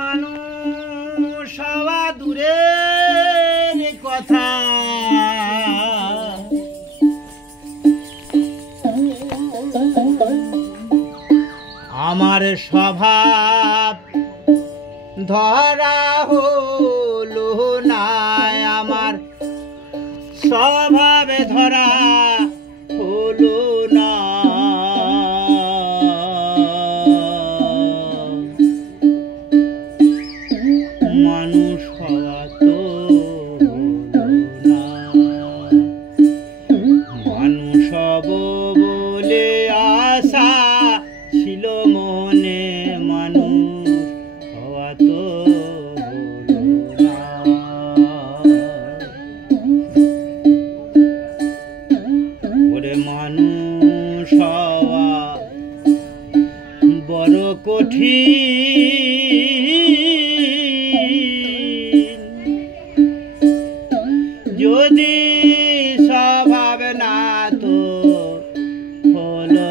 মানুষ হওয়া দূরের কথা, আমার স্বভাব ধরা হলো না, আমার স্বভাবে ধরা হলো না। মানুষ হওয়া তো হলো না, মানুষ হব বলে আশা ছিল মনে, মানুষ হওয়া তো হলো না। ওরে মানুষ হওয়া বড় কঠিন, যদি স্বভাব না তো হলো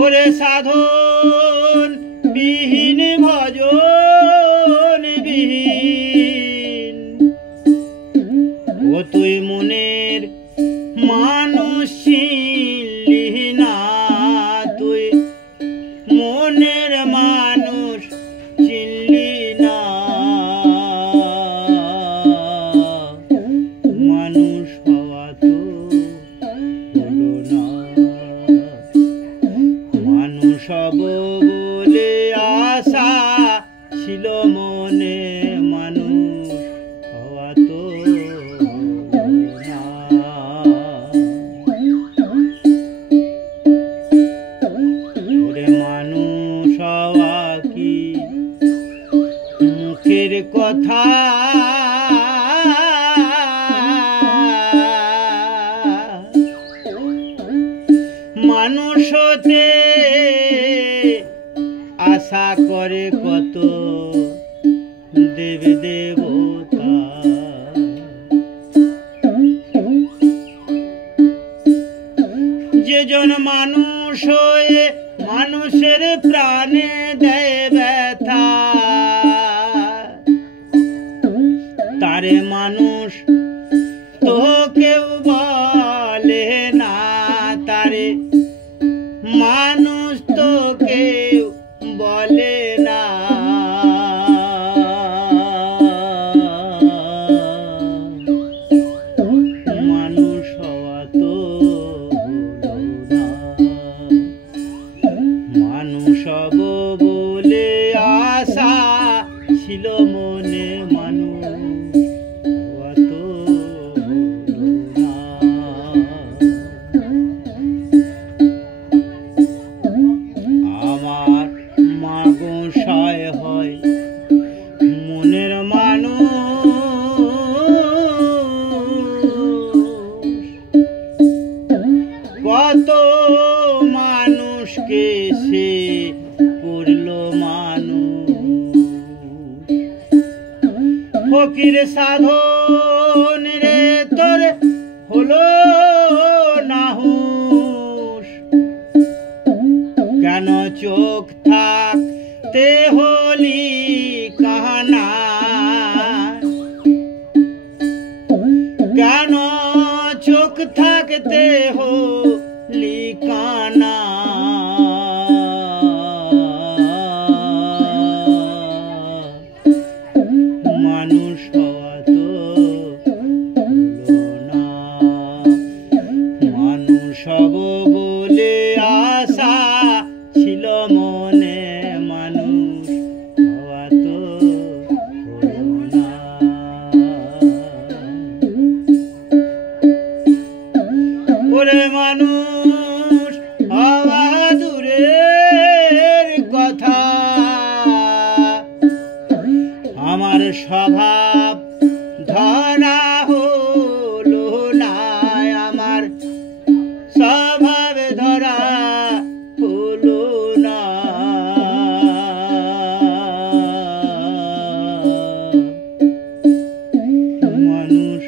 ওরে সাধন বিহীন ভজন বিহীন, ও তুই মনের মানুষ ছিলি না, তুই মনের মানুষ ছিলি না। মানুষ হওয়া তো হলো না, মানুষ হব বলে আশা ছিল মনে, মানুষ হওয়া তো হলো না। ওরে মানুষ হওয়া কি মুখের কথা, মানুষ হতে আশা করে কত দেব দেবতা, যেজন মানুষ হয়ে মানুষের প্রাণে দেয় ব্যথা, তারে মানুষ তো কেউ বলে না, তারে মানুষ তো কেউ বলে না। মানুষ হওয়া তো হলো না, মানুষ হব বলে আশা ছিল মনে, মানুষ হওয়া তো হলো না। আমার মা গোসাই হয় মনের মানুষ, কত মানুষকে সে করলো মানুষ। ফকির সাধন রে তোর হলো না হুঁশ, কেন চোখ থাকতে হলি কানা, কেন চোখ থাকতে হলি কানা। মানুষ হওয়া তো হলো না, মানুষ হব বলে আশা ছিল মনে, মানুষ হওয়া তো হলো না। ওরে মানুষ হওয়া দূরের কথা, আমার স্বভাব ধরা হলো না, আমার স্বভাব ধরা হলো না। মানুষ